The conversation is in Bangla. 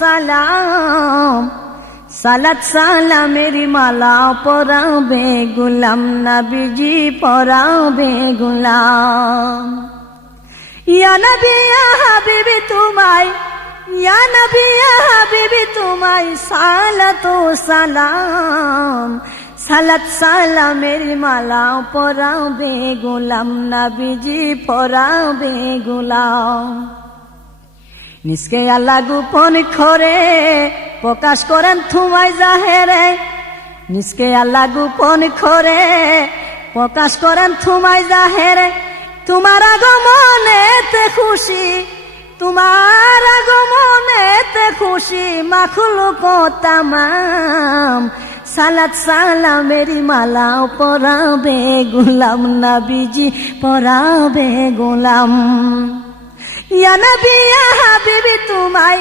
সালাম সালাত সালামেরি মালা পরাবে গোলাম নবীজি পরাবে গোলাম ইয়া নবী ইয়া হাবিবি তোমায় ইয়া নবী ইয়া হাবিবি তোমায় সালাত সালাম সালাত সালামেরি মালা পরাবে গোলাম নবীজি পরাবে গোলাম নিষ্কে আল্লাহ গোপন করে প্রকাশ করেন তোমায় জাহেরে নিষ্কে আল্লাহ গোপন করে প্রকাশ করেন তোমায় জাহেরে তোমার আগমনেতে খুশি তোমার আগমনেতে খুশি মাখলুক তামাম সালাত সালামেরি মালা পরাবে গোলাম নবীজি পরাবে গোলাম ইয়া নবী ইয়া হাবিবি তোমায়